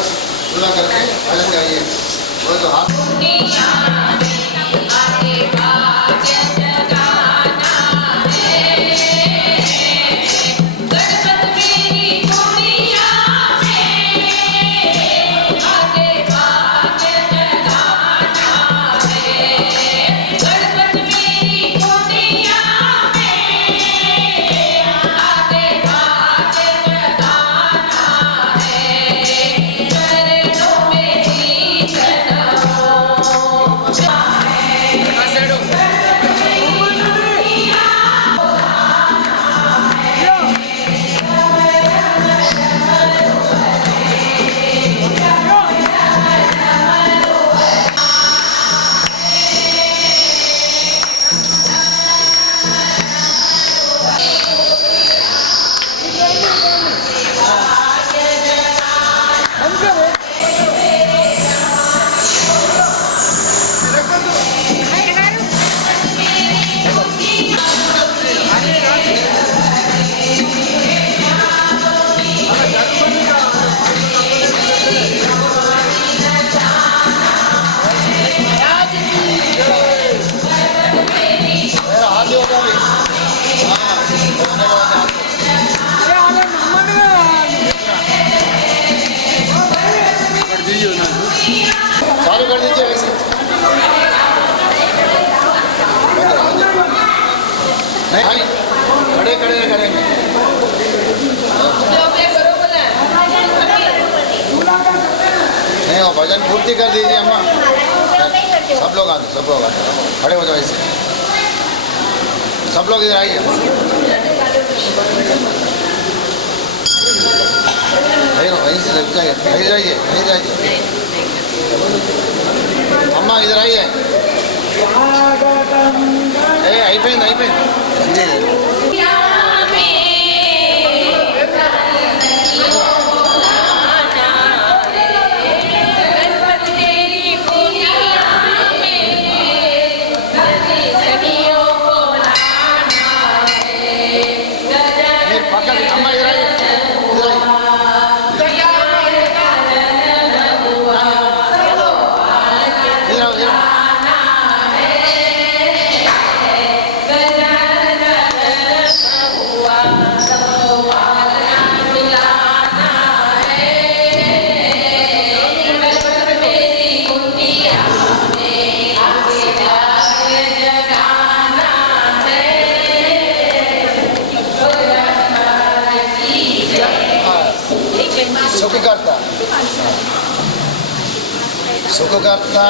बस पूरा करके भजन गाइए। वो तो हाथ चालू कर दीजिए वैसे। नहीं भाई खड़े खड़े करेंगे। नहीं वो भजन पूर्ति कर दीजिए अम्मा। सब लोग आते, सब लोग आते, खड़े हो जाओ ऐसे। सब लोग इधर आइए। वहीं से लग जाइए, वहीं जाइए, वहीं जाइए। अम्मा इधर आइए। అయిపోయింది सुखकर्ता सुखकर्ता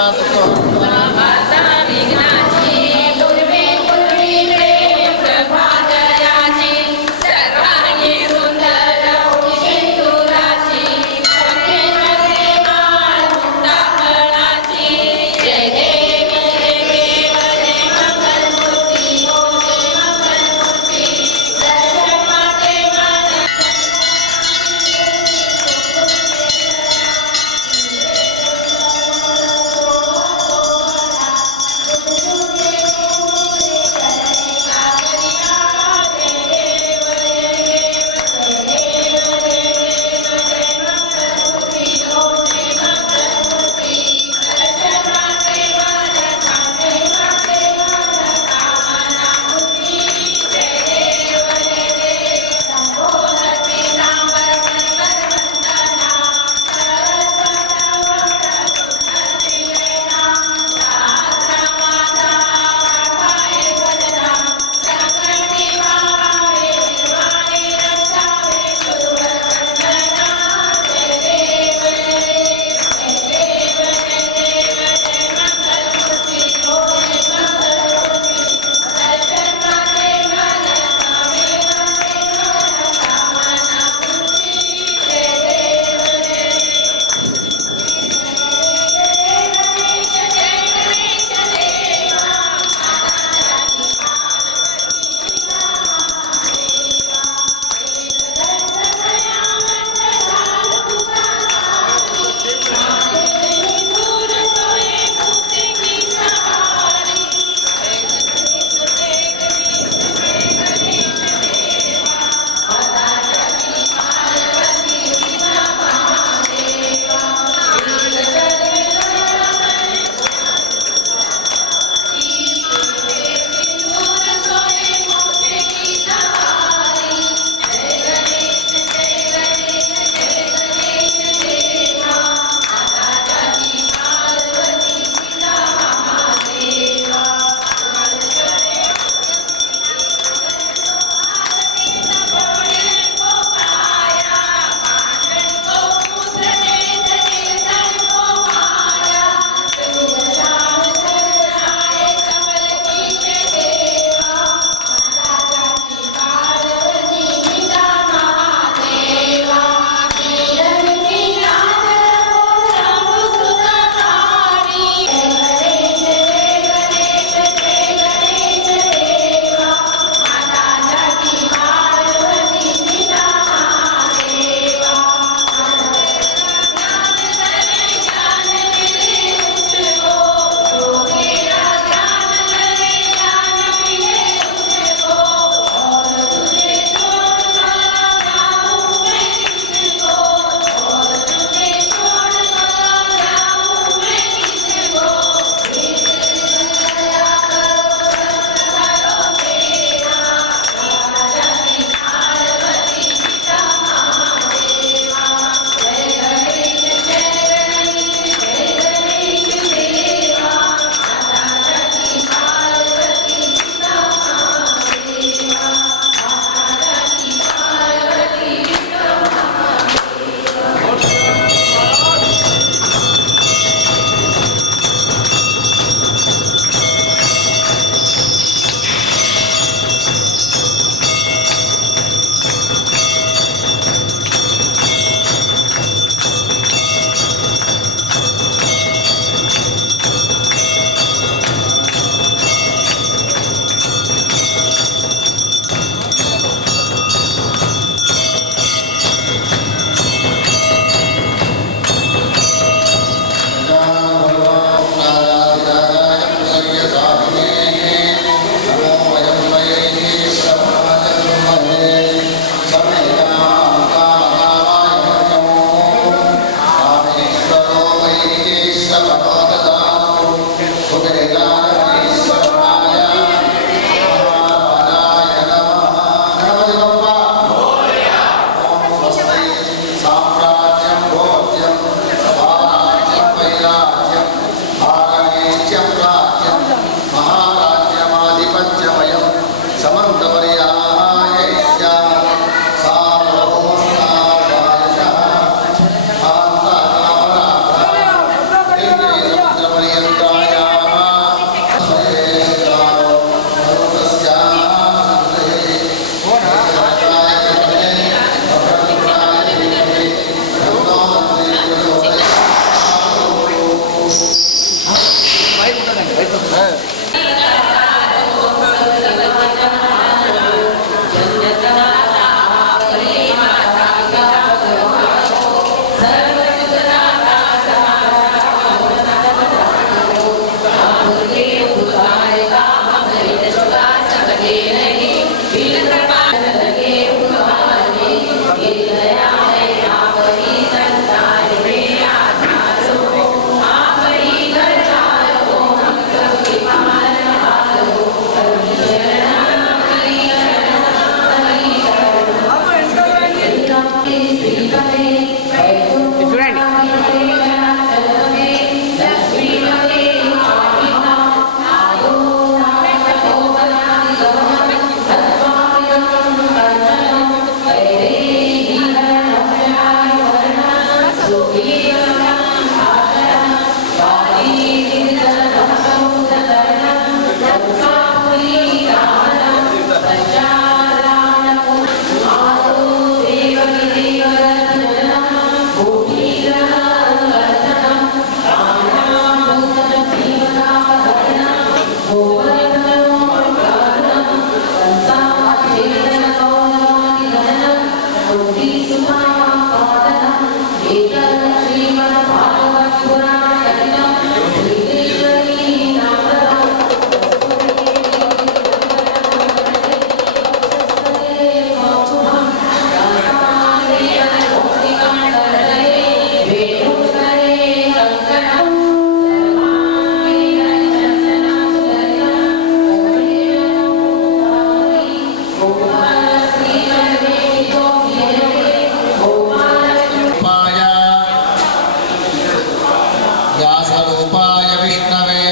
व्यासरूपाय विष्णवे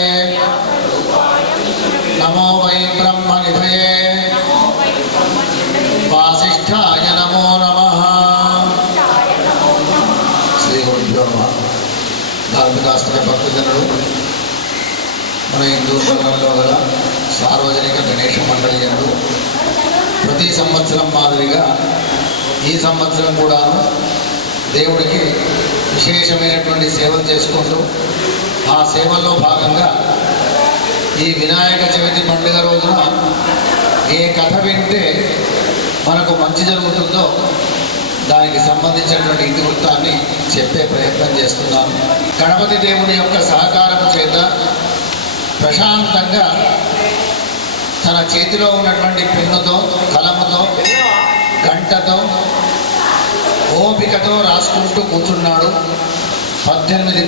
नमो वै ब्रह्मनिधये वासिष्ठाय नमो नमः। श्री गुरुभ्यो नमः। धार्मिकास्त्र భక్తజనులు మన హిందూ ధర్మంలో గల సార్వజనిక గణేష మండలి యందు ప్రతి సంవత్సరం మాదిరిగా ఈ సంవత్సరం కూడాను దేవుడికి విశేషమైనటువంటి సేవలు చేసుకుంటూ ఆ సేవల్లో భాగంగా ఈ వినాయక చవితి పండుగ రోజున ఏ కథ వింటే మనకు మంచి జరుగుతుందో దానికి సంబంధించినటువంటి ఇతివృత్తాన్ని చెప్పే ప్రయత్నం చేస్తున్నాను. గణపతి దేవుని యొక్క సహకారం చేత ప్రశాంతంగా తన చేతిలో ఉన్నటువంటి పెన్నుతో కలముతో గంటతో ఓపికతో రాసుకుంటూ కూర్చున్నాడు. 18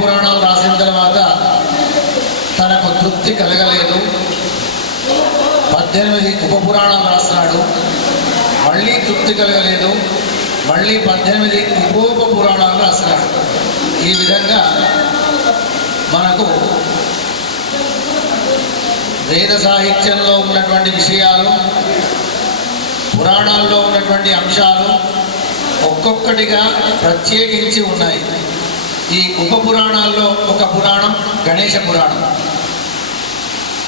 పురాణాలు రాసిన తర్వాత తనకు తృప్తి కలగలేదు. 18 ఉపపురాణాలు రాస్తున్నాడు, మళ్ళీ తృప్తి కలగలేదు, మళ్ళీ 18 ఉపోప పురాణాలు రాస్తున్నాడు. ఈ విధంగా మనకు వేద సాహిత్యంలో ఉన్నటువంటి విషయాలు, పురాణాల్లో ఉన్నటువంటి అంశాలు ఒక్కొక్కటిగా ప్రత్యేకించి ఉన్నాయి. ఈ ఉప పురాణాల్లో ఒక పురాణం గణేష పురాణం.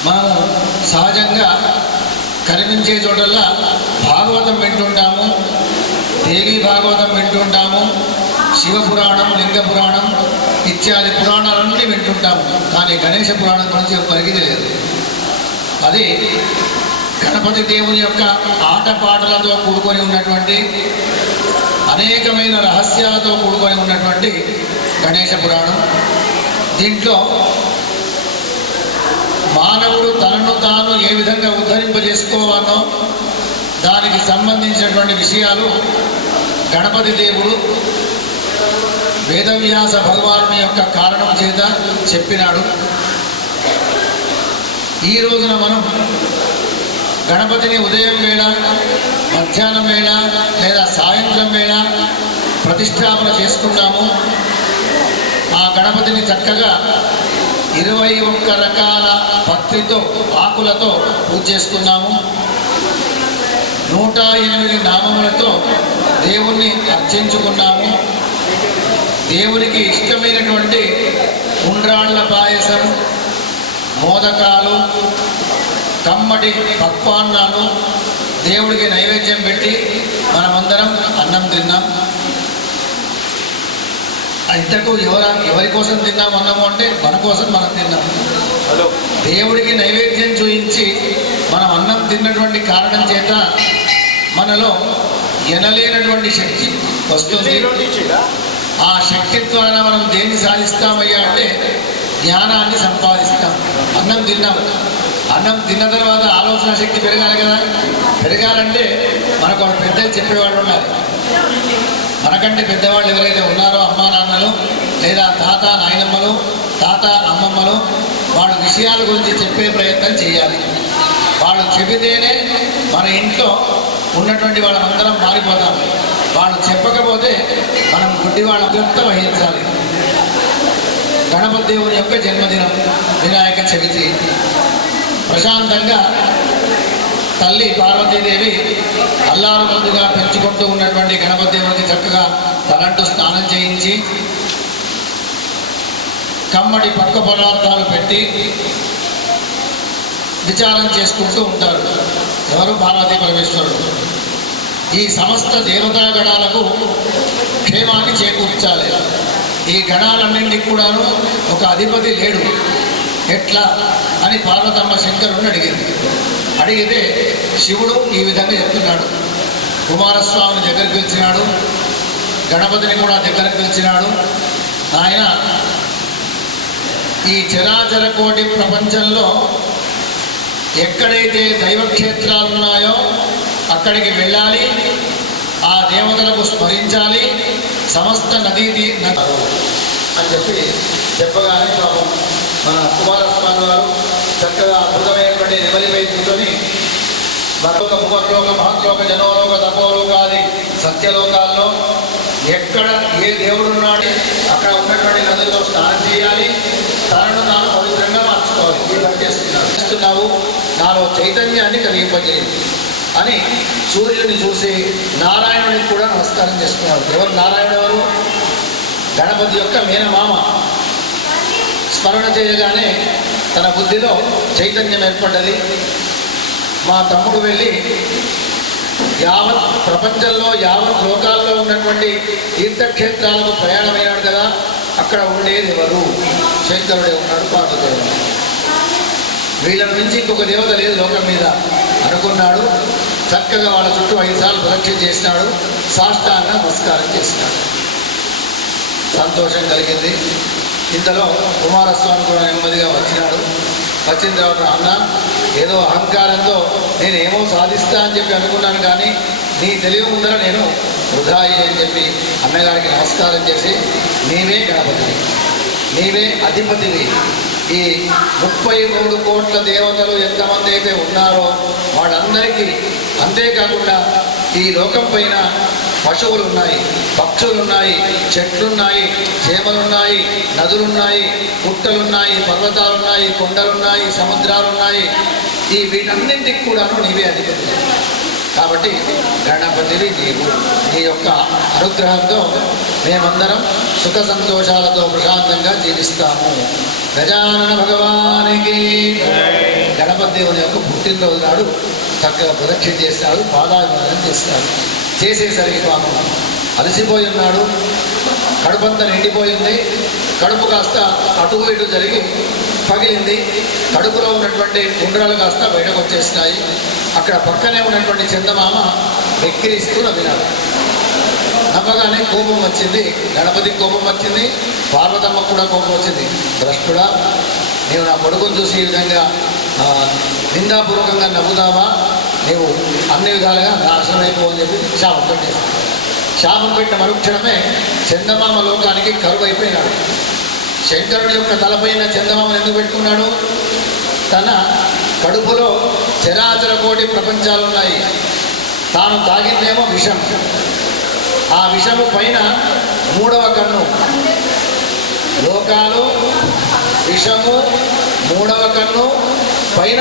మనము సహజంగా కనిపించే చోటల్లా భాగవతం వింటుంటాము, దేవీ భాగవతం వింటుంటాము, శివపురాణం, లింగ పురాణం ఇత్యాది పురాణాలన్నీ వింటుంటాము. కానీ గణేష పురాణం గురించి ఎవరికి తెలియదు. అది గణపతి దేవుని యొక్క ఆటపాటలతో కూడుకొని ఉన్నటువంటి అనేకమైన రహస్యాలతో కూడుకొని ఉన్నటువంటి గణేష పురాణం. దీంట్లో మానవుడు తనను తాను ఏ విధంగా ఉద్ధరింపజేసుకోవాలో దానికి సంబంధించినటువంటి విషయాలు గణపతి దేవుడు వేదవ్యాస భగవానుని యొక్క కారణం చేత చెప్పినాడు. ఈ రోజున మనం గణపతిని ఉదయం వేళ, మధ్యాహ్నం వేళ లేదా సాయంత్రం వేళ ప్రతిష్టాపన చేసుకున్నాము. ఆ గణపతిని చక్కగా 21 రకాల పత్రితో ఆకులతో పూజ చేసుకున్నాము. 108 నామములతో దేవుణ్ణి అర్చించుకున్నాము. దేవునికి ఇష్టమైనటువంటి ఉండ్రాళ్ళ పాయసం, మోదకాలు, కమ్మటి పక్వాన్నాలు దేవుడికి నైవేద్యం పెట్టి మనమందరం అన్నం తిన్నాం. ఇంతకు ఎవరి కోసం తిన్నాం అన్నము అంటే మన కోసం మనం తిన్నాం. దేవుడికి నైవేద్యం చూయించి మనం అన్నం తిన్నటువంటి కారణం చేత మనలో ఎనలేనటువంటి శక్తి వస్తుంది. ఆ శక్తి ద్వారా మనం దేన్ని సాధిస్తామయ్యా అంటే జ్ఞానాన్ని సంపాదిస్తాం. అన్నం తిన్నాం, అన్నం తిన్న తర్వాత ఆలోచన శక్తి పెరగాలి కదా. పెరగాలంటే మనకు వాళ్ళు పెద్దలు చెప్పేవాళ్ళు ఉండాలి. మనకంటే పెద్దవాళ్ళు ఎవరైతే ఉన్నారో అమ్మా నాన్నలు లేదా తాత నాయనమ్మలు తాత అమ్మమ్మలు వాళ్ళ విషయాల గురించి చెప్పే ప్రయత్నం చేయాలి. వాళ్ళు చెబితేనే మన ఇంట్లో ఉన్నటువంటి వాళ్ళందరం మారిపోతాం. వాళ్ళు చెప్పకపోతే మనం గుడ్డి వాళ్ళ జాగ్రత్త వహించాలి. గణపతి దేవుని యొక్క జన్మదినం వినాయక చవితి. ప్రశాంతంగా తల్లి పార్వతీదేవి అల్లారు ముందుగా పెంచుకుంటూ ఉన్నటువంటి గణపతి దేవునికి చక్కగా తలంటు స్నానం చేయించి కమ్మడి పక్క పదార్థాలు పెట్టి విచారం చేసుకుంటూ ఉంటారు. ఎవరు? పార్వతీ పరమేశ్వరుడు. ఈ సమస్త దేవతా గణాలకు క్షేమాన్ని చేకూర్చాలి. ఈ గణాలన్నింటికి కూడాను ఒక అధిపతి లేడు, ఎట్లా అని పార్వతమ్మ శంకరుని అడిగింది. అడిగితే శివుడు ఈ విధంగా చెప్తున్నాడు. కుమారస్వామిని దగ్గరికి పిలిచినాడు, గణపతిని కూడా దగ్గరకు పిలిచినాడు. ఆయన ఈ చరాచర కోటి ప్రపంచంలో ఎక్కడైతే దైవక్షేత్రాలు ఉన్నాయో అక్కడికి వెళ్ళాలి, ఆ దేవతలకు స్మరించాలి, సమస్త నదీ అని చెప్పగానే పాపం మన కుమారస్వామి వారు చక్కగా అద్భుతమైనటువంటి నెమలిపై కూర్చొని మరొక ముఖలోక మహత్లోక జనోలోక తపోలోకాది సత్యలోకాల్లో ఎక్కడ ఏ దేవుడు ఉన్నాడు అక్కడ ఉన్నటువంటి నదుల్లో స్నానం చేయాలి, తనను తాను పవిత్రంగా మార్చుకోవాలి. ఈ పని చేస్తున్నావు, నాలో చైతన్యాన్ని కలిగింపజేయండి అని సూర్యుని చూసి నారాయణునికి కూడా నమస్కారం చేసుకున్నాడు. ఎవరు నారాయణ? ఎవరు? గణపతి యొక్క మేనమామ. స్మరణ చేయగానే తన బుద్ధిలో చైతన్యం ఏర్పడ్డది. మా తమ్ముడు వెళ్ళి యావత్ ప్రపంచంలో యావత్ లోకాల్లో ఉన్నటువంటి తీర్థక్షేత్రాలకు ప్రయాణమైనాడు కదా, అక్కడ ఉండేది ఎవరు? శంకరుడే ఉన్నాడు, పార్వదేవుడు. వీళ్ళ నుంచి ఇంకొక దేవత లేదు లోకం మీద అనుకున్నాడు. చక్కగా వాళ్ళ చుట్టూ 5 సార్లు ప్రదక్షిణ చేసినాడు, సాష్టాంగ నమస్కారం చేసినాడు. సంతోషం కలిగింది. ఇంతలో కుమారస్వామి కూడా నెమ్మదిగా వచ్చినాడు. వచ్చిన తర్వాత అన్న ఏదో అహంకారంతో నేనేమో సాధిస్తా అని చెప్పి అనుకున్నాను, కానీ నీ తెలివి ముందర నేను వృధాయి అని చెప్పి అన్నగారికి నమస్కారం చేసి, నీవే గణపతివి, నీవే అధిపతివి. ఈ 33 కోట్ల దేవతలు ఎంతమంది అయితే ఉన్నారో వాళ్ళందరికీ, అంతేకాకుండా ఈ లోకం పైన పశువులు ఉన్నాయి, పక్షులున్నాయి, చెట్లున్నాయి, చేమలున్నాయి, నదులున్నాయి, పుట్టలున్నాయి, పర్వతాలున్నాయి, కొండలున్నాయి, సముద్రాలున్నాయి. ఈ వీటన్నింటికి కూడాను నీవే అధిపతి. కాబట్టి గణపతివి నీవు. నీ యొక్క అనుగ్రహంతో మేమందరం సుఖ సంతోషాలతో ప్రశాంతంగా జీవిస్తాము. గజానన భగవానికి. గణపతి దేవుని యొక్క పుట్టినరోజు నాడు చక్కగా ప్రదక్షిణ చేస్తాడు, పాదాభివందనం చేస్తాడు. చేసేసరికి పాపం అలసిపోయి ఉన్నాడు, కడుపంతా నిండిపోయింది. కడుపు కాస్త అటు ఇటు జరిగి పగిలింది. కడుపులో ఉన్నటువంటి గుండ్రాలు కాస్త బయటకు వచ్చేసినాయి. అక్కడ పక్కనే ఉన్నటువంటి చందమామ వెక్కిరిస్తూ నవ్వినాడు. నవ్వగానే కోపం వచ్చింది. గణపతికి కోపం వచ్చింది, పార్వతమ్మ కూడా కోపం వచ్చింది. భ్రష్టుడా, నీవు నా కొడుకును చూసి ఈ విధంగా నిందాపూర్వకంగా నవ్వుతావా? నీవు అన్ని విధాలుగా నాశనం అయిపోవని చెప్పి శాపం పెట్టేశాడు. శాపం పెట్టిన మరుక్షణమే చందమామ లోకానికి కరువు అయిపోయినాడు. శంకరుడి యొక్క తలపైన చందమామ ఎందుకు పెట్టుకున్నాడు? తన కడుపులో చరాచర కోటి ప్రపంచాలు ఉన్నాయి. తాను తాగిందేమో విషం. ఆ విషము పైన 3వ కన్ను. లోకాలు, విషము, 3వ కన్ను, పైన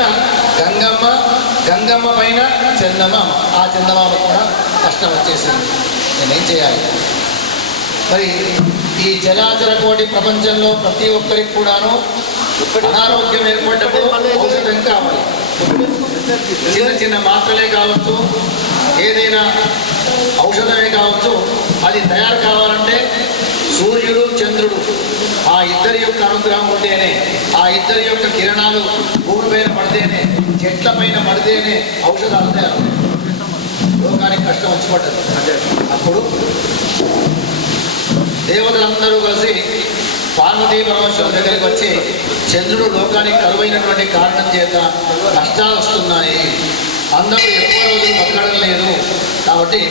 గంగమ్మ, గంగమ్మ పైన చందమామ. ఆ చందమామ కూడా కష్టం వచ్చేసింది. నేనేం చేయాలి? మరి ఈ చరాచర కోటి ప్రపంచంలో ప్రతి ఒక్కరికి కూడాను అనారోగ్యం ఏర్పడ్డప్పుడు ఔషధం కావాలి. చిన్న చిన్న మాత్రలే కావచ్చు, ఏదైనా ఔషధమే కావచ్చు. అది తయారు కావాలంటే సూర్యుడు, చంద్రుడు, ఆ ఇద్దరి యొక్క అనుగ్రహం ఉంటేనే, ఆ ఇద్దరి యొక్క కిరణాలు భూమి పైన పడితేనే, చెట్ల పైన పడితేనే ఔషధాలు తయారు. లోకానికి కష్టం వచ్చి పడ్డది. అప్పుడు దేవతలందరూ కలిసి పార్వతీ పరమేశ్వరుల దగ్గరికి వచ్చి చంద్రుడు లోకానికి కరువైనటువంటి కారణం చేత కష్టాలు వస్తున్నాయి, అందరూ ఎక్కువ రోజులు బతకడం లేదు, కాబట్టి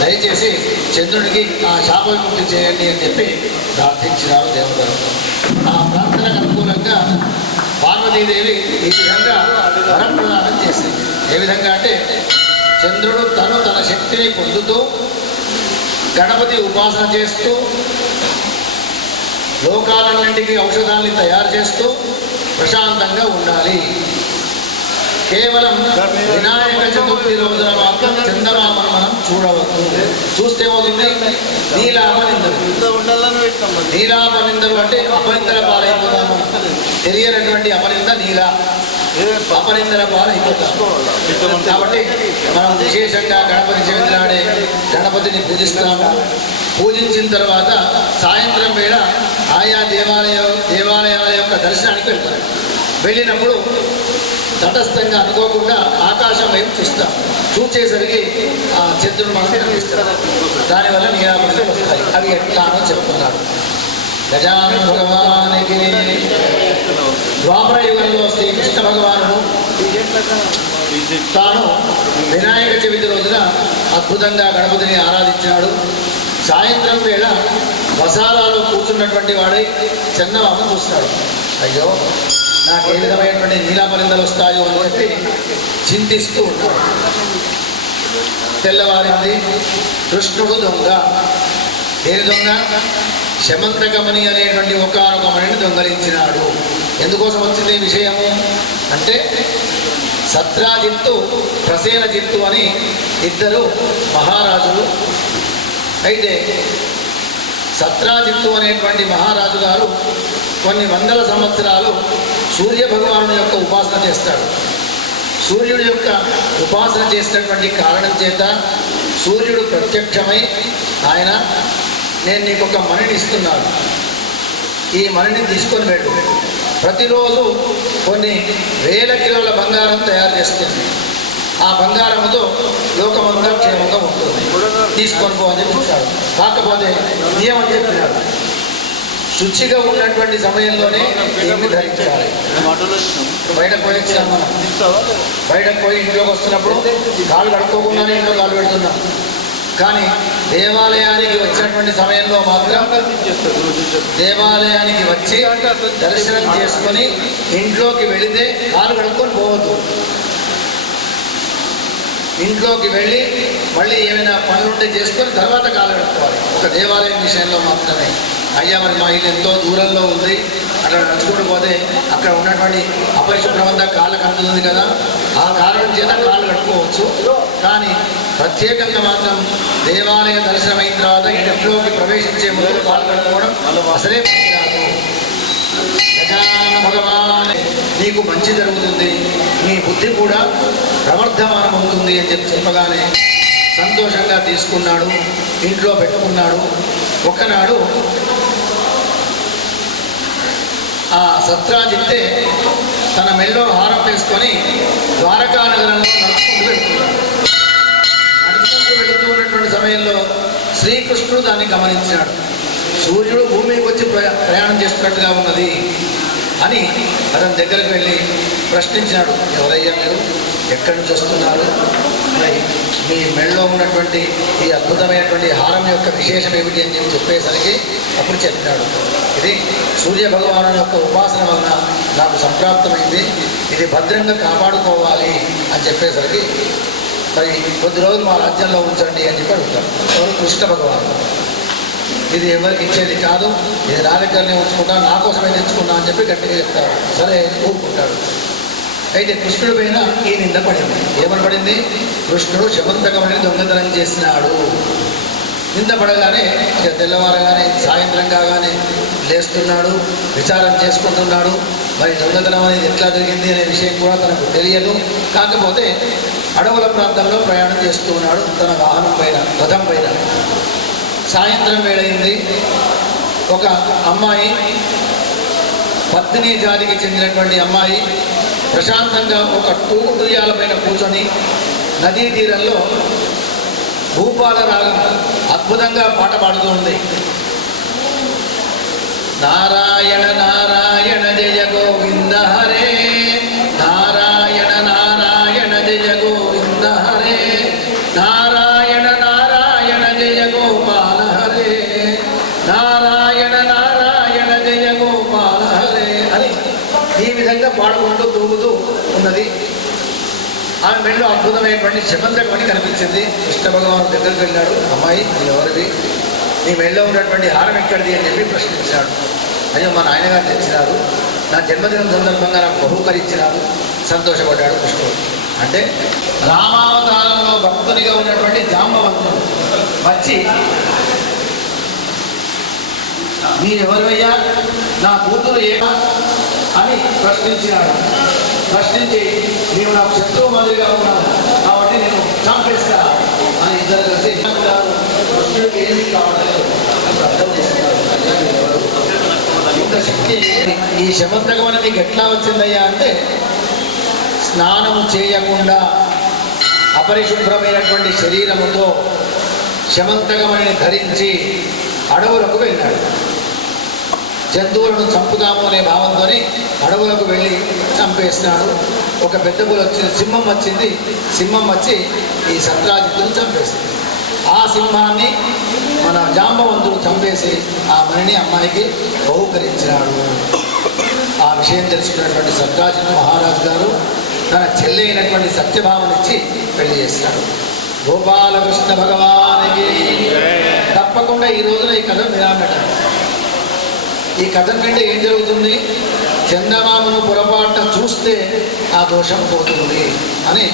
దయచేసి చంద్రుడికి ఆ శాప విముక్తి చేయండి అని చెప్పి ప్రార్థించినారు దేవతలు. ఆ ప్రార్థనకు అనుకూలంగా పార్వతీదేవి ఈ విధంగా వరం ప్రదానం చేసింది. ఏ విధంగా అంటే చంద్రుడు తన శక్తిని పొందుతూ గణపతి ఉపాసన చేస్తూ లోకాలన్నింటికి ఔషధాన్ని తయారు చేస్తూ ప్రశాంతంగా ఉండాలి. కేవలం వినాయక చతుర్థి రోజున మాత్రం చందమామను మనం చూడవద్దు. చూస్తే అవుతుంది నీలాపనిందరు. నీలాపనిందరు అంటే అపనిందల పాలైపోతాము. తెలియనటువంటి అపనింద నీలా అపనిందల పాలైపోతాము. కాబట్టి మనం విశేషంగా గణపతి చవితి నాడే గణపతిని పూజిస్తాము. పూజించిన తర్వాత సాయంత్రం వేళ ఆయా దేవాలయాల యొక్క దర్శనానికి వెళ్తారు. వెళ్ళినప్పుడు తటస్థంగా అనుకోకుండా ఆకాశం వైపు చూస్తాం. చూచేసరికి ఆ చంద్రుడు మనకు కనిపిస్తారు. దానివల్ల నీలాపనిందలు వస్తాయి. అవి ఎట్లానో చెప్తున్నాడు. గజానన భగవానికి ద్వాపర యుగంలో శ్రీకృష్ణ భగవానుడు తాను వినాయక చవితి రోజున అద్భుతంగా గణపతిని ఆరాధించినాడు. సాయంత్రం వేళ వసాలాలో కూర్చున్నటువంటి వాడై చందమామ చూస్తాడు. అయ్యో, నాకు ఏ విధమైనటువంటి నీలాపనిందలు వస్తాయో అని చెప్పి చింతిస్తూ ఉంటాడు. తెల్లవారింది. కృష్ణుడు దొంగ. దేని దొంగ? శమంతకమణి అనేటువంటి ఒకానొక మణిని దొంగలించినాడు. ఎందుకోసం వచ్చింది ఈ విషయము అంటే సత్రాజిత్తు ప్రసేనజిత్తు అని ఇద్దరు మహారాజులు. అయితే సత్రాజిత్తు అనేటువంటి మహారాజు గారు కొన్ని వందల సంవత్సరాలు సూర్య భగవాను యొక్క ఉపాసన చేస్తాడు. సూర్యుడి యొక్క ఉపాసన చేసినటువంటి కారణం చేత సూర్యుడు ప్రత్యక్షమై ఆయన, నేను నీకు ఒక మణిని ఇస్తున్నాను, ఈ మణిని తీసుకొని వెళ్ళు, ప్రతిరోజు కొన్ని వేల కిలోల బంగారం తయారు చేస్తుంది, ఆ బంగారముతో లోకమంతా క్షేమంగా ఉంటుంది, తీసుకొని పో అని చెప్పాడు. కాకపోతే నియమం చెప్పినాడు, శుచిగా ఉన్నటువంటి సమయంలోనే దీన్ని ధరించాలి. బయటకు పోయి వచ్చాం మనం, బయటకు పోయి ఇంట్లోకి వస్తున్నప్పుడు కాళ్ళు కడుక్కోకుండానే ఇంట్లో కాళ్ళు పెడుతున్నాం. కానీ దేవాలయానికి వచ్చినటువంటి సమయంలో మాత్రం దేవాలయానికి వచ్చి దర్శనం చేసుకొని ఇంట్లోకి వెళితే కాళ్ళు కడుక్కొని పోవద్దు. ఇంట్లోకి వెళ్ళి మళ్ళీ ఏమైనా పనులుంటే చేసుకొని తర్వాత కాళ్ళు కడుక్కోవాలి. ఒక దేవాలయం విషయంలో మాత్రమే. అయ్యా, మరి మా ఇల్లు ఎంతో దూరంలో ఉంది, అట్లా నడుచుకుంటూ పోతే అక్కడ ఉన్నటువంటి అపరిశుభ్రం అంతా కాళ్ళకు అందుతుంది కదా, ఆ కారణం చేత కాళ్ళు కట్టుకోవచ్చు. కానీ ప్రత్యేకంగా మాత్రం దేవాలయ దర్శనం అయిన తర్వాత ఇంట్లోకి ప్రవేశించే ముందు కాళ్ళు కట్టుకోవడం అసలే పనికిరాదు. గజానన భగవాన్, నీకు మంచి జరుగుతుంది, నీ బుద్ధి కూడా ప్రవర్ధమానం అవుతుంది అని చెప్పగానే సంతోషంగా తీసుకున్నాడు, ఇంట్లో పెట్టుకున్నాడు. ఒకనాడు ఆ సత్రాజిత్తే తన మెల్లో హారం వేసుకొని ద్వారకా నగరంలో నడుచుకుంటూ వెళ్తున్నాడు. నడుచుకుంటూ వెళుతూ ఉన్నటువంటి సమయంలో శ్రీకృష్ణుడు దాన్ని గమనించాడు. సూర్యుడు భూమికి వచ్చి ప్రయాణం చేస్తున్నట్టుగా ఉన్నది అని అతని దగ్గరికి వెళ్ళి ప్రశ్నించాడు. ఎవరయ్యా మీరు, ఎక్కడి నుంచి వస్తున్నారు, మీ మెళ్ళలో ఉన్నటువంటి ఈ అద్భుతమైనటువంటి హారం యొక్క విశేషం ఏమిటి అని చెప్పేసరికి అప్పుడు చెప్పినాడు, ఇది సూర్య భగవాను యొక్క ఉపాసన వలన నాకు సంప్రాప్తమైంది, ఇది భద్రంగా కాపాడుకోవాలి అని చెప్పేసరికి మరి కొద్ది రోజులు మా రాజ్యంలో ఉంచండి అని చెప్పి అడుగుతాడు. ఎవరు? కృష్ణ భగవాను. ఇది ఎవరికి ఇచ్చేది కాదు, ఇది నా దగ్గరనే ఉంచుకుంటా, నా కోసమే తెచ్చుకున్నా అని చెప్పి గట్టిగా చెప్తారు. సరే ఊరుకుంటాడు. అయితే కృష్ణుడి పైన ఈ నింద పడింది. ఏమని పడింది? కృష్ణుడు శమంతకమణిని దొంగతనం చేసినాడు. నింద పడగానే ఇక తెల్లవారగానే సాయంత్రం కాగానే లేస్తున్నాడు, విచారం చేసుకుంటున్నాడు. మరి దొంగతనం అనేది ఎట్లా జరిగింది అనే విషయం కూడా తనకు తెలియదు. కాకపోతే అడవుల ప్రాంతంలో ప్రయాణం చేస్తూ ఉన్నాడు తన వాహనం పైన, రథం పైన. సాయంత్రం వేళయింది. ఒక అమ్మాయి, పత్ని జాతికి చెందినటువంటి అమ్మాయి ప్రశాంతంగా ఒక తూగుతుర్యాల పైన కూర్చొని నదీ తీరంలో భూపాల రాగం అద్భుతంగా పాట పాడుతూ ఉంది. నారాయణ నారాయణ జయ గోవింద హరే, నారాయణ నారాయణ జయ గోవింద హరే, నారాయణ నారాయణ జయ గోపాల హరే, నారాయణ నారాయణ జయ గోపాల హరే అని ఈ విధంగా పాడుకుంటూ తూగుతూ ఉన్నది. ఆమె మెళ్ళో అద్భుతమైనటువంటి శమంతకమణి కనిపించింది. కృష్ణ భగవాను దగ్గరికి వెళ్ళాడు. అమ్మాయి నీ ఎవరివి, నీ మెళ్ళో ఉన్నటువంటి హారం ఎక్కడిది అని చెప్పి ప్రశ్నించాడు. అయ్యో మా నాయనగారు తెచ్చినారు, నా జన్మదినం సందర్భంగా నాకు బహుకరించినారు. సంతోషపడ్డాడు కృష్ణుడు. అంటే రామావతారంలో భక్తునిగా ఉన్నటువంటి జాంబవంతుడు వచ్చి మీరెవరివయ్యా, నా కూతురు ఏమా అని ప్రశ్నించినాడు. ప్రశ్నించి నీవు నాకు శత్రువు మాదిరిగా ఉన్నాను కాబట్టి నేను చంపేస్తా అని ఇద్దరు కలిసి కృష్ణుడికి ఏమీ కావట్లేదు అర్థం చేస్తున్నారు. ఇంత శక్తి ఈ శమంతకం అని నీకు ఎట్లా వచ్చిందయ్యా అంటే, స్నానం చేయకుండా అపరిశుభ్రమైనటువంటి శరీరముతో శమంతకమని ధరించి అడవులకు వెళ్ళాడు. జంతువులను చంపుదాము అనే భావంతో అడవులకు వెళ్ళి చంపేసినాడు. ఒక పెద్ద పులి వచ్చింది, సింహం వచ్చింది. సింహం వచ్చి ఈ సత్రాజిత్తును చంపేసింది. ఆ సింహాన్ని మన జాంబవంతుడు చంపేసి ఆ మణిని అమ్మాయికి బహుకరించినాడు. ఆ విషయం తెలుసుకున్నటువంటి సత్రాజిత్ మహారాజు గారు తన చెల్లి అయినటువంటి సత్యభామనిచ్చి పెళ్లి చేసినాడు. గోపాలకృష్ణ భగవానికి తప్పకుండా ఈ రోజున ఈ కథ వినాలట. ఈ కథను వింటే ఏం జరుగుతుంది, చందమామను పొరపాటున చూస్తే ఆ దోషం పోతుంది అని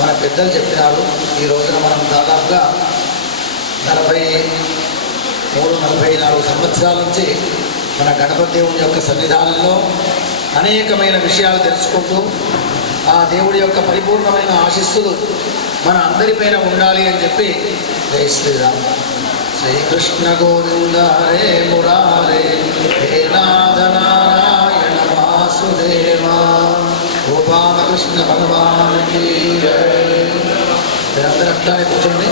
మన పెద్దలు చెప్పినారు. ఈ రోజున మనం దాదాపుగా 43-44 సంవత్సరాల నుంచి మన గణపతి దేవుని యొక్క సన్నిధానంలో అనేకమైన విషయాలు తెలుసుకుంటూ ఆ దేవుడి యొక్క పరిపూర్ణమైన ఆశీస్సులు మన అందరిపైన ఉండాలి అని చెప్పి జై శ్రీరామ్. శ్రీకృష్ణ గోవింద హరే మురారే, హే నాథ నారాయణ వాసుదేవ, గోపాలకృష్ణ భగవానికి మీరందరూ అట్లానే కూర్చోండి.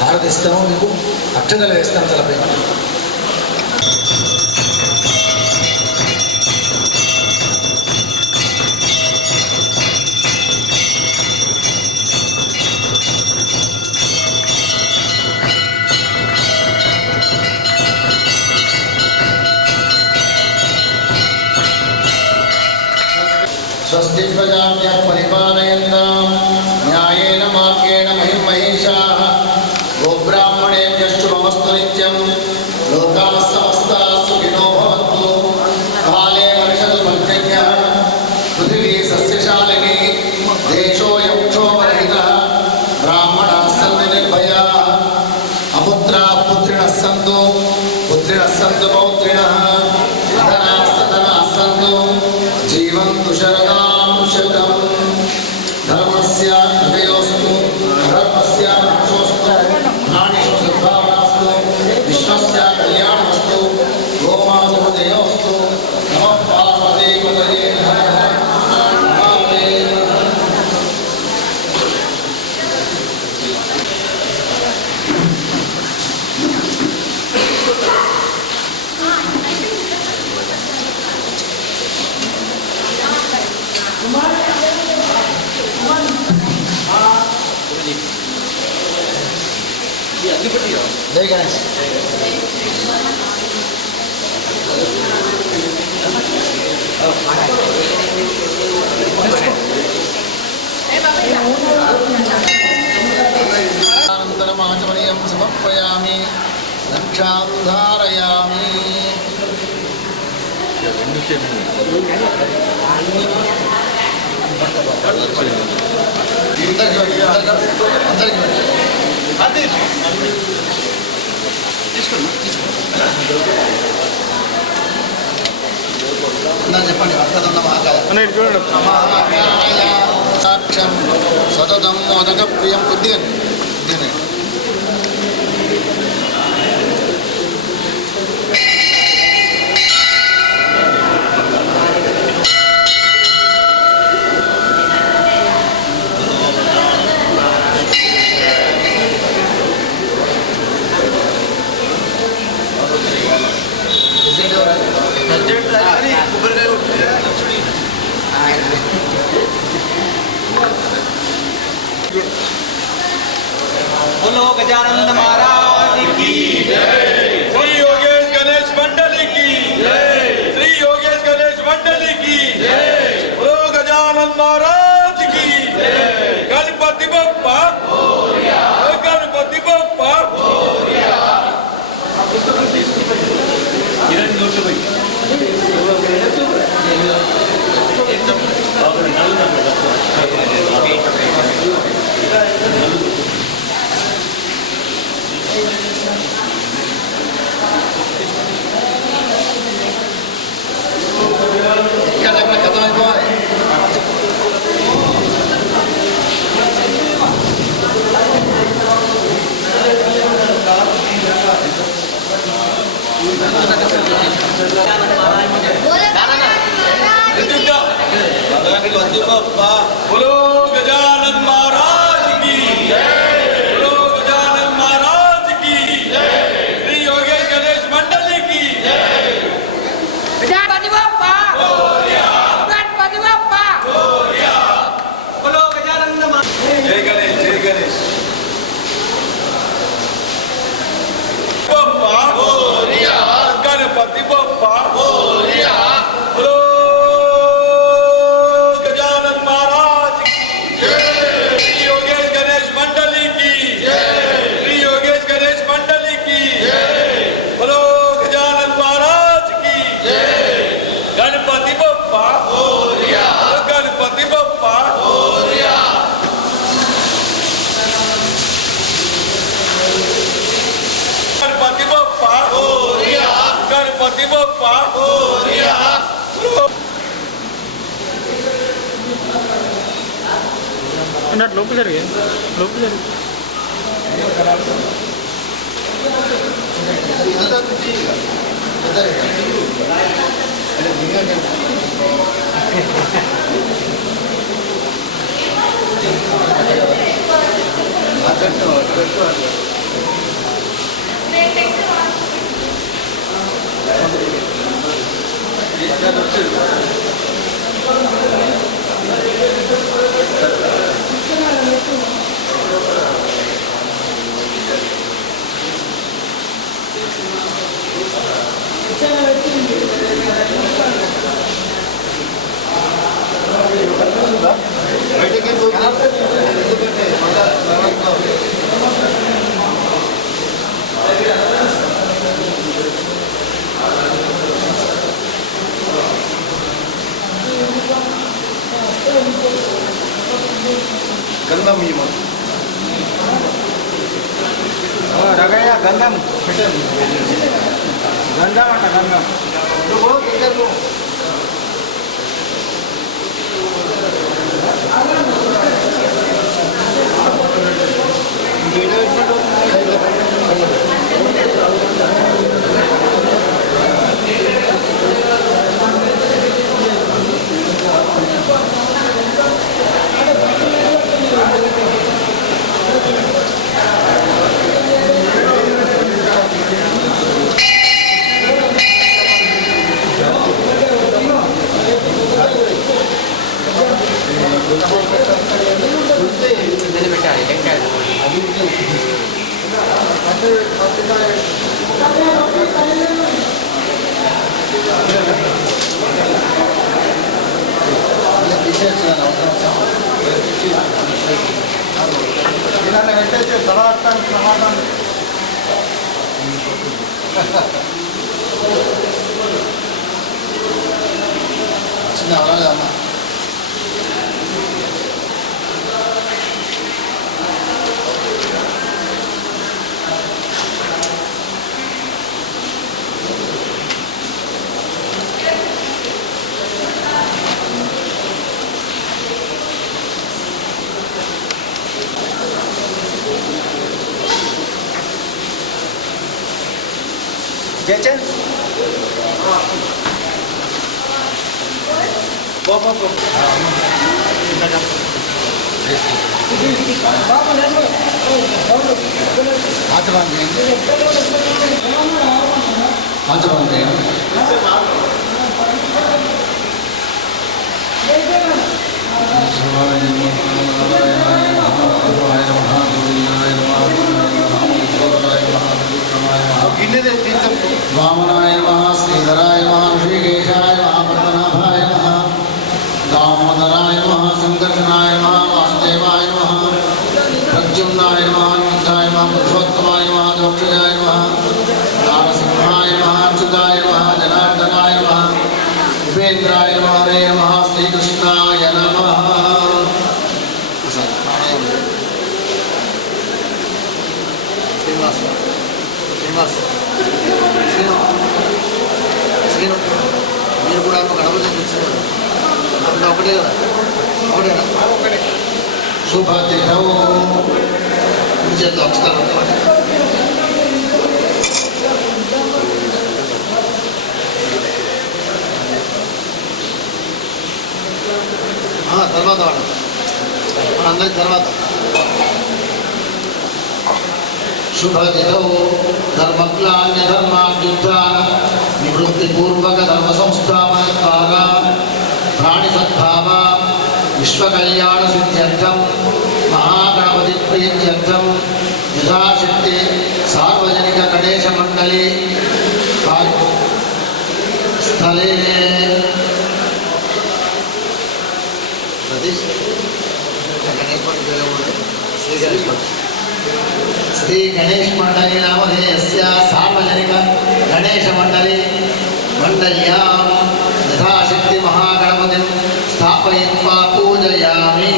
భారతిస్తాము, మీకు అక్షతలు వేస్తాం తలపై. స్వస్తి ప్రజాభ్యః పరిపాలయంతాం న్యాయేన మార్గేణ మహిం మహేషాః, గోబ్రాహ్మణేభ్యః శుభమస్తు నిత్యం. లోకాః సమస్తాః సుఖినో భవంతు. కాలే వర్షతు పర్జన్యః, పృథివీ సస్యశాలినీ, దేశోऽయం క్షోభరహితः. బ్రాహ్మణాः సन्तు నిర్భయాः, అపుత్రాः పుత్రిణः సन्तు, పుత్రిణः సन्तు పౌత్రిణः, అధనాः సధనాः సन्तు, జీవంతు శరదాం శతం. ధర్మస్య విజయోస్తు, ధర్మస్య నాశోస్తు, నాడిషు సద్భావనాస్తు, విశ్వస్య కళ్యాణమస్తు, గోమాతు జయోస్తు. నమః పార్వతీపతయే హర హర మహాదేవ. జై గణేష్. అనంతరం ఆచమనీయం సమర్పయామి, రక్షాం ధారయామి. చెప్పండి. వర్తదన్న మహాకాయ సాక్ష్యం సతతం మోదక ప్రియం. కొద్దిగా Is it all right? बोलो गजानंद महाराज की जय। श्री योगेश गणेश मंडली की जय। श्री योगेश गणेश मंडली की जय। बोलो गजानंद महाराज की जय। गणपति बप्पा मोरया। गणपति बप्पा मोरया। ఇక్కడ కథ అయిపోవాలి. गणपति बप्पा बोलो गजानंद महाराज की जय। बोलो गजानंद महाराज की जय। श्री योगेश गणेश मंडली की जय। गणपति बप्पा मोरया। गणपति बप्पा मोरया। बोलो गजानंद महाराज। जय गणेश जय गणेश। बप्पा मोरया। गणपति बप्पा मोरया। बोलो गजानंद महाराज की जय। श्री योगेश गणेश मंडली की जय। श्री योगेश गणेश मंडली की जय। बोलो गजानंद महाराज की जय। गणपति बप्पा मोरया। गणपति बप्पा मोरया। गणपति बप्पा मोरया। गणपति बप्पा मोरया। लोप జరిగే లోप జరిగే గంధం రగయ్య గంధం గంధం అంట గంధం చిన్న అవరాలు అమ్మా. జయచంద్ ఆచమన్ శ్రీనివాస్ శ్రీనివాస్ శ్రీను శ్రీను మీరు కూడా గణపతి కూర్చున్నారు అంతా ఒకటే కదా ఒకటేనా ఒకటే శుభతిథౌ చేతిలో అక్షరాలు పట్టుకోండి తర్వాత వాడు మనందరి తర్వాత శుభతిథౌ ధర్మగ్లాన్యధర్మాభ్యుత్థాన నివృత్తిపూర్వక ధర్మ సంస్థాపన ద్వారా ప్రాణి సద్భావ విశ్వకళ్యాణ సిద్ధ్యర్థం మహాగణపతి ప్రీత్యర్థం యథాశక్తి సార్వజనిక గణేశ మండలి స్థలే సతీష్ శ్రీ గణేష్ మండలి నామధేయస్య సార్వజనిక గణేశ మండలి మండల్యాం యథాశక్తి మహాగణపతిం స్థాపయిత్వా పూజయామి.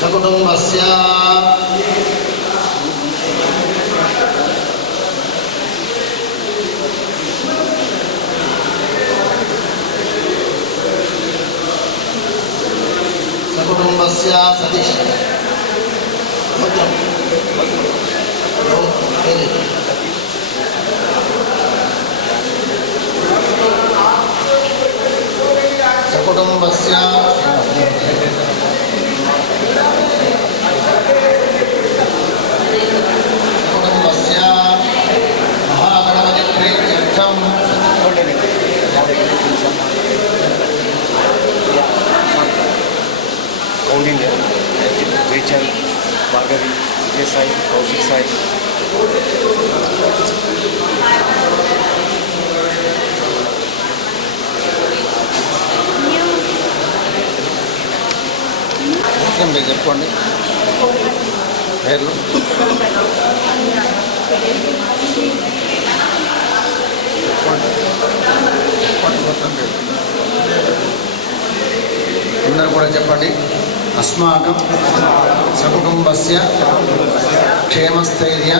సకుటుంబస్య సకుటుంబస్య సతీష్ సకుటుంబస్య మహాగణపతి ప్రీత్యర్థం కౌండిన్య రేచల్ భార్గవి విజయ్ సాయి కౌశిక్ సాయి మీరు చెప్పుకోండి పేర్లు అందరూ కూడా చెప్పండి. అస్మాకం సకుటుంబస్య క్షేమస్థైర్య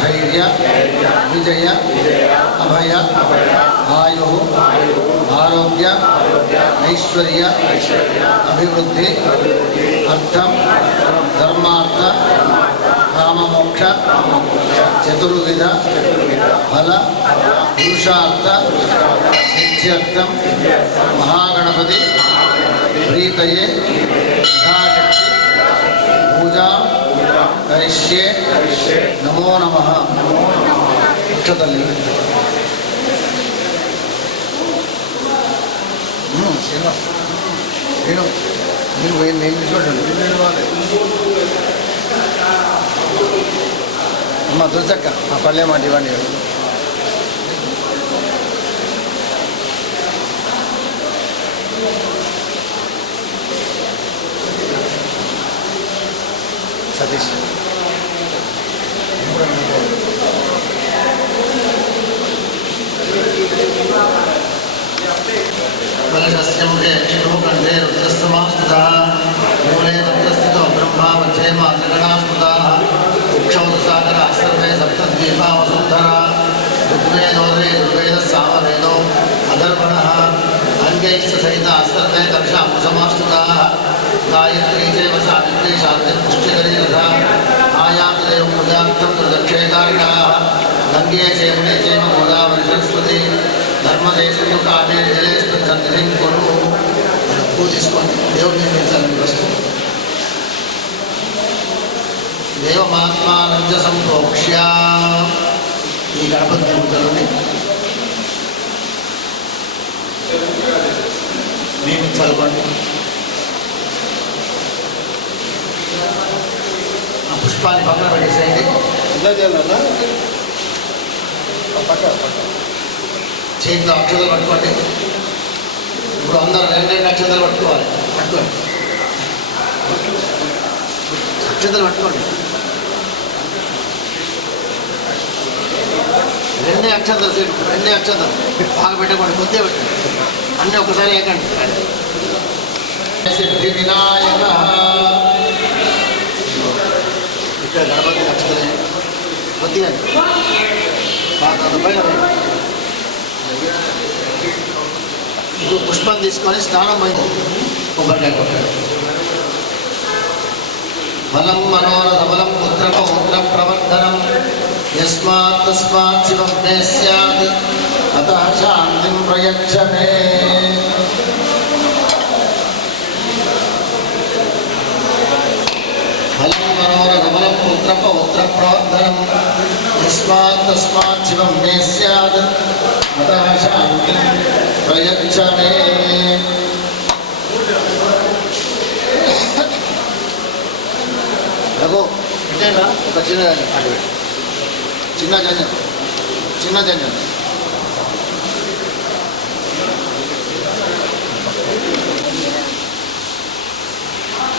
ధైర్య విజయ అభయ ఆయు ఆరోగ్య ఐశ్వర్య అభివృద్ధి అర్థం ధర్మార్థ కామమోక్ష చతుర్విధ ఫల పురుషార్థ సిద్ధ్యర్థం మహాగణపతి ప్రీతయే యథాశక్తి పూజా కరిష్యే. నమో నమః. అక్షతల్లి శ్రీనివాస్ నేను మీరు పోయింది నేను చూడండి. అమ్మ దుర్చక్క ఆ పల్లె మాట ఇవ్వండి. సతీష్ కంఠే రుద్రస్తమాస్తుతః మూలే తత్స్థితో బ్రహ్మా మధ్యే మాతృగణాస్తుతాః ఉక్షౌదసాగరా సర్వే సప్తద్వీపా వసుంధరా ఋగ్వేదోదరే ఋగ్వేద సామవేదో అధర్వణః అంగైశ్చ సహితా సర్వే దర్శాంసమాస్తుతాః గాయత్రీ చైవ సావిత్రీ శాంతి పుష్టికరీ రథా ఆయాతదేవ పూజార్థం దక్షేకారికాः గంగే చైమునే చైవ గోదావరి సరస్వతి ధర్మదేశము కావేరి జలేస్మిన్ సన్నిధిం కురు. పూజించుకోండి. దేవుడు నిర్మించాలని వస్తు దేవమాత్మానంద సంప్రోక్ష్య. ఈ గణపతి దేవతలని నియమించాలండి. ఆ పుష్పాన్ని పక్కన పెట్టేసేయండి. చేతిలో అక్షతలు పట్టుకోండి. ఇప్పుడు అందరూ రెండు అక్షతలు పట్టుకోవాలి. పట్టుకోండి అక్షతలు పట్టుకోండి. రెండే అక్షంతలు సీటు, రెండే అక్షంతలు బాగా పెట్టకండి, కొద్దిగా పెట్టండి, అన్నీ ఒకసారి వేయకండి. సిద్ధి వినాయక ఇక్కడ గణపతి అక్షతలే కొద్దిగా పైన ఇప్పుడు పుష్పం తీసుకొని స్నానం పోయింది కొబ్బరికాయ కొట్టాడు. బలం మనోరథబలం పుత్ర ప్రవర్ధనం యస్మాత్ తస్మాత్ శివం మే స్యాత్ అతః శాంతిం ప్రయచ్చ మే. బలం మనోరథబలం పుత్ర ప్రవర్ధనం యస్మాత్ తస్మాత్ శివం మే స్యాత్ అతః శాంతిం ప్రయచ్చ మే. రఘు ఇటేనా ఒక చిన్న అటు చిన్న జంజం చిన్న జంజం.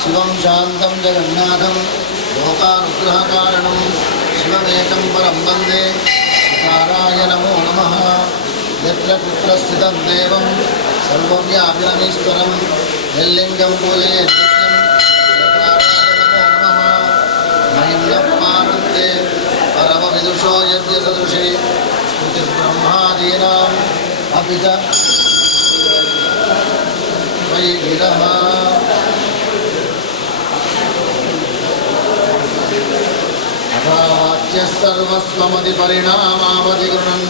శివం శాంతం జగన్నాథం లోకానుగ్రహకారణం శివమేకం పరం వందే సీతారాయ నమో నమః. యత్ర కుత్ర స్థితం దేవం సర్వవ్యాపినమీశ్వరం యల్లింగం పూజే నిత్యం సీతారాయ నమో నమః. మహిమ్యం మానందే పరమ విదుషో యజ్ఞ సదృశే స్తుతి బ్రహ్మాదీనాం అపి చ మయి విరహ. వాచ్యసర్వస్వమతి పరిణామావతి గృణన్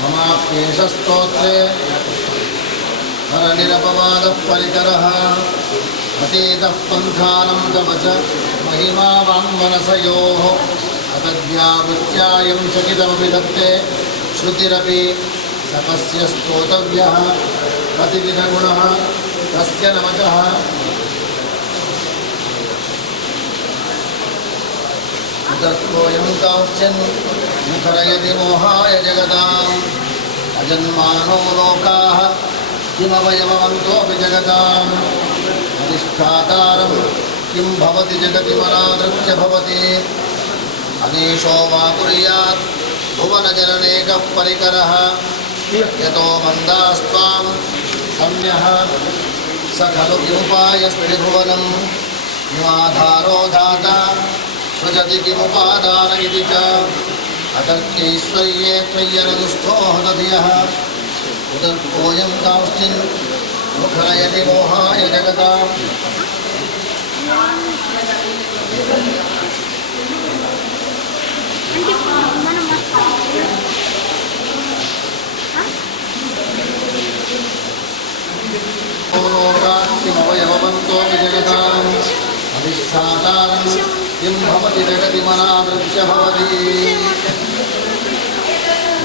మమాప్యేష స్తోత్రే హరనిరపవాద పరికరః అతీతః పంథానం కవచ మహిమా వాంగ్మనసయోః అతద్వ్యావృత్యాయం చకితమపి దత్తే శృతిరపి సకస్య స్తోతవ్యః ప్రతివిధగుణః తస్య నమః. దర్శోయం కాంశ్చన్ ముఖరయతి మోహాయ జగతాం అజన్మానో లోకాః కిమవయవవంతోపి జగతాం అధిష్ఠాతారం కిం భవతి జగతి మనాదృత్య భవతి అనేషో వా కుర్యాత్ భువనజననేకః పరికరః యతో మందాస్త్వాం సమ్యః స ఖలు కిముపాయస్తి భువనం కిమాధారో ధాతా సృజతి కిముపాదాన ఇతి చ అతర్క్యైశ్వర్యే త్వయ్యనదుస్థో హతధియః ఉదర్కోయం కాంశ్చిన్ ముఖరయతి మోహాయ జగతాం. లోకాత్మవయవవంతోపి జగతాం అధిష్ఠాతారం కిం భవతి జగతి మనాదృశ్య భవతి.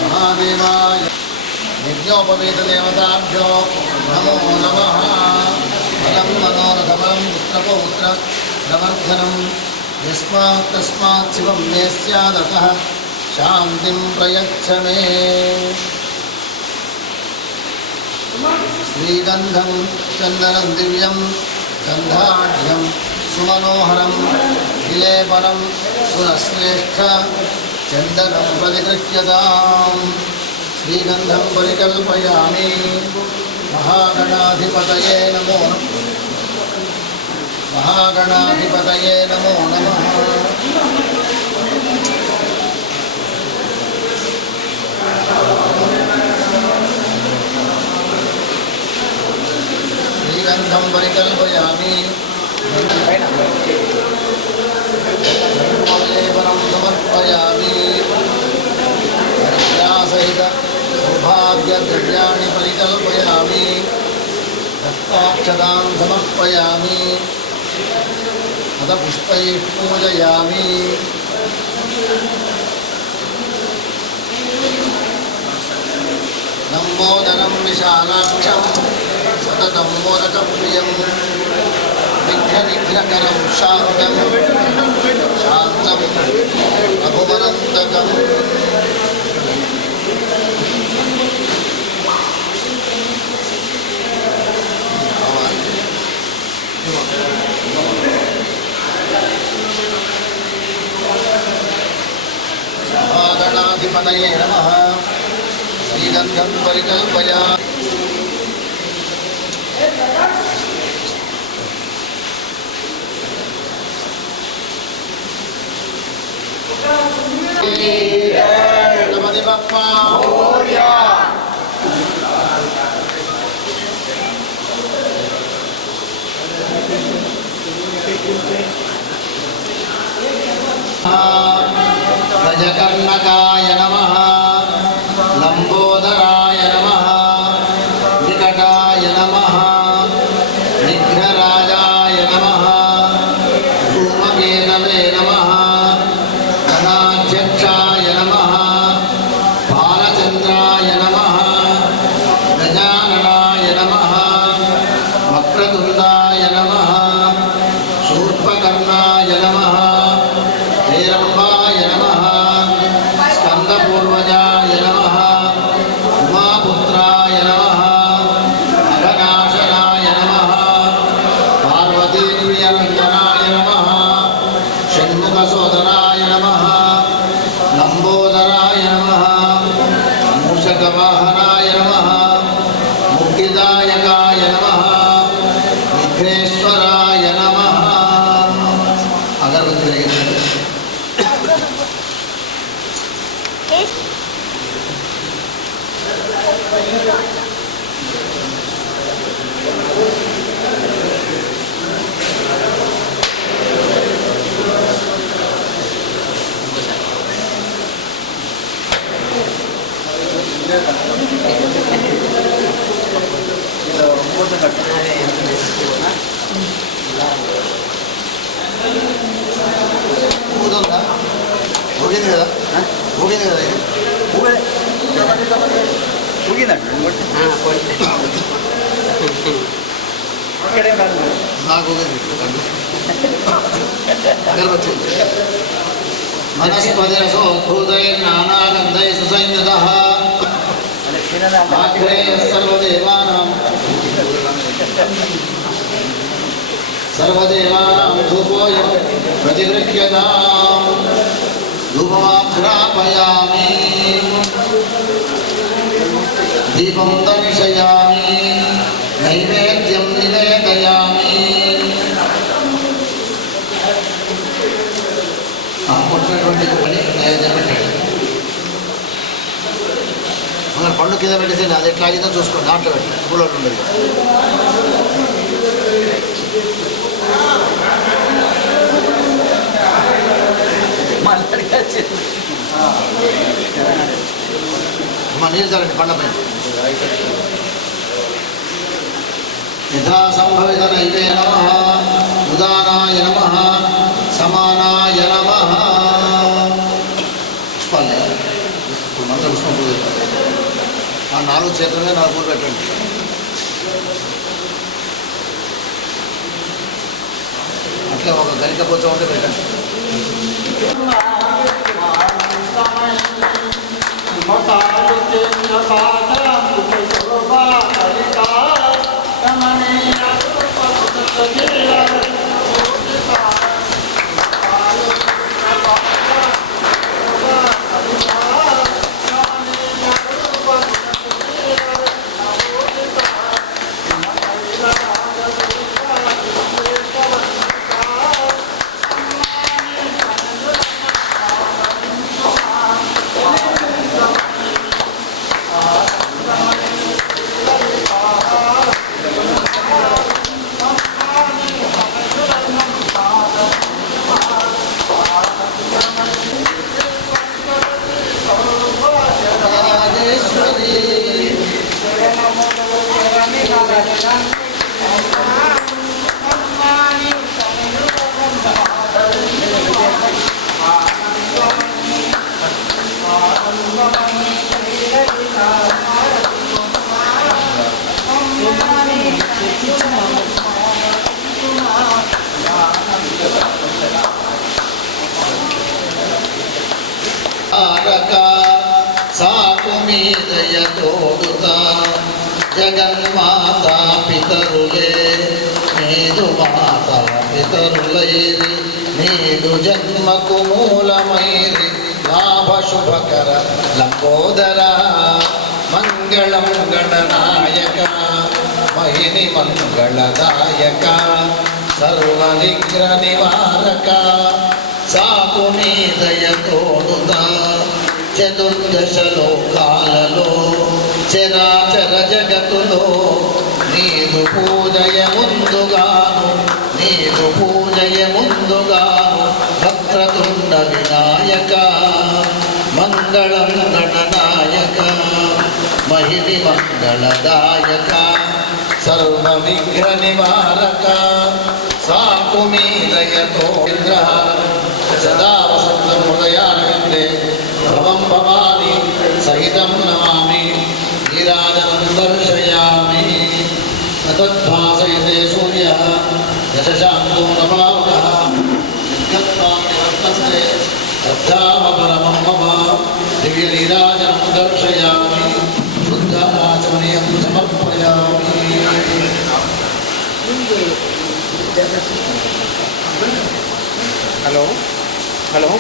మహాదేవాయ యజ్ఞోపవీత దేవతాభ్యో నమో నమః. బలం మనోరథబలం పుత్రపౌత్ర ప్రవర్ధనం యస్మాత్ తస్మాత్ శివం మే స్యాదతః శాంతిం ప్రయచ్చ మే. శ్రీగంధం చందనం దివ్యం గంధాఢ్యం సుమనోహరం విలేపనం సురశ్రేష్ఠ చందనం ప్రతిగృహ్యతాం. శ్రీగంధం పరికల్పయామి. మహాగణాధిపతయే నమో మహాగణాధిపతయే నమో నమః. శ్రీగంధం పరికల్పయామి. లేపనం సమర్పయామి. సహిత సౌభాగ్యద్రవ్యాణి పరికల్పయామి. రక్తాక్షతాం సమర్పయామి. అత పుష్పైః పూజయామి. నంబోదరం విశాలాక్షం సతతం మోదకప్రియం విఘ్ననిఘ్నకరం శాంతం శాంతం రఘువనంతకం. మహాగణాధిపతయే గణాధిపతయే నమః. శ్రీగంధం పరికల్పయా. గణపతి బప్పా మోరియా. గజకర్ణకాయ నమః. లంబోదరాయ నమః. నికటాయ నమః. విఘ్నరాజాయ నమః. ధూమకేతవే నమః. గణాధ్యక్షాయ నమః. బాలచంద్రాయ నమః. గజాననాయ నమః. వక్రతుండాయ నమః. శూర్పకర్ణాయ నమః. హేరంబాయ నమః. స్కందపూర్వజాయ నమః. ఉమాపుత్రాయ నమః. అఘనాశనాయ నమః. పార్వతీప్రియరంజనాయ నమః. షణ్ముఖసోదరాయ నమః. లంబోదరాయ నమః. మూషకవాహనాయ నమః. ముక్తిదాయకాయ నమః. విఘ్నేశ్వరాయ నమః. అగరబత్తి వెలిగించండి. ఊగుతుందా? ఊగింది కదా? ఊగింది కదా ఇది? నాకు ఊగింది. అగరబత్తి మనస్పతిరసోద్భూతైర్నానాగంధైః సుసంయుతః ఆగ్రేయః సర్వదేవానాం ధూపోయం ప్రతిగృహ్యతాం. ధూపమాఘ్రాపయామి. దీపం దర్శయామి. నైవేద్యం నివేదయామి. పుట్టినటువంటి పని నైవేద్యం పెట్టండి. మన పండు కింద పెట్టేసండి. అది ఎట్లా అయిందో చూసుకోండి. దాంట్లో పెట్టండి. పూలలో ఉండదు. మా నీళ్ళు తరండి పండ్ల పైన. యథా సంభవిత నైవే నమః. ఉదానాయ నమః. సమానాయ నమః. పుష్పాలు ఇప్పుడు మంత్ర పుష్పం పూజ. ఆ 4 చేతుల మీద 4 పూలు పెట్టండి. అట్లా ఒక గరిక పోచ ఉంటే పెట్టండి. సాకు మీదయ తోడుతా జగన్మాతా పితరులే నీదు మాతా పితరులైరి నీదు జన్మకు మూలమైరి లాభ శుభకర లంబోదర మంగళం గణనాయక మహిని మంగళదాయక సర్వవిఘ్న నివారక సాకు మీ దయతోడుదా చతుర్దశ లోకాలలో చరాచర జగతులో నీదు పూజయ ముందుగాను నీదు పూజయ ముందుగాను వక్రతుండ వినాయక మంగళం గణనాయక మహిని మంగళదాయక సర్వ విఘ్న నివారక సాకు మీ దయతో సదా వసంతం హృదయానందే భవం భవాని సహితం నమామి నీరాజనం దర్శయామి తద్భాసయతే సూర్యః యశశాంతో నపావనః యత్పాన్యవర్తస్తే శ్రద్ధామ పరమం మమ దివ్యలీలాజనం దర్శయామి శుద్ధాచమనీయం సమర్పయామి. हेलो हेलो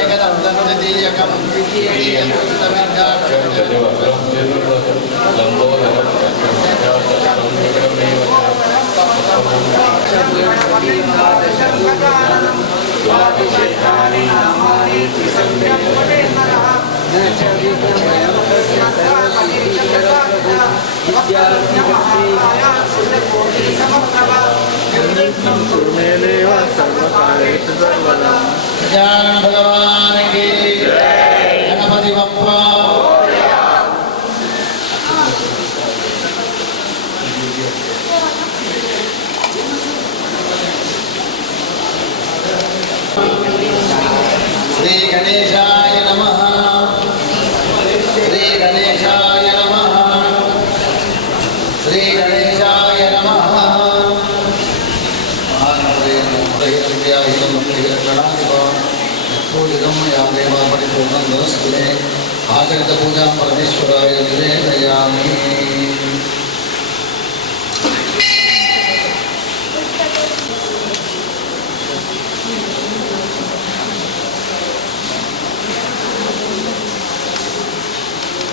ఏకదంతనుదీయకం గజానన భగవానికి గణపతి బప్పా శ్రీ గణేశాయ నమః శ్రీ గణేశాయ నమః శ్రీ గణేశాయ నమః. ఆచరిత పూజా పరమేశ్వరాయ నివేదయామి.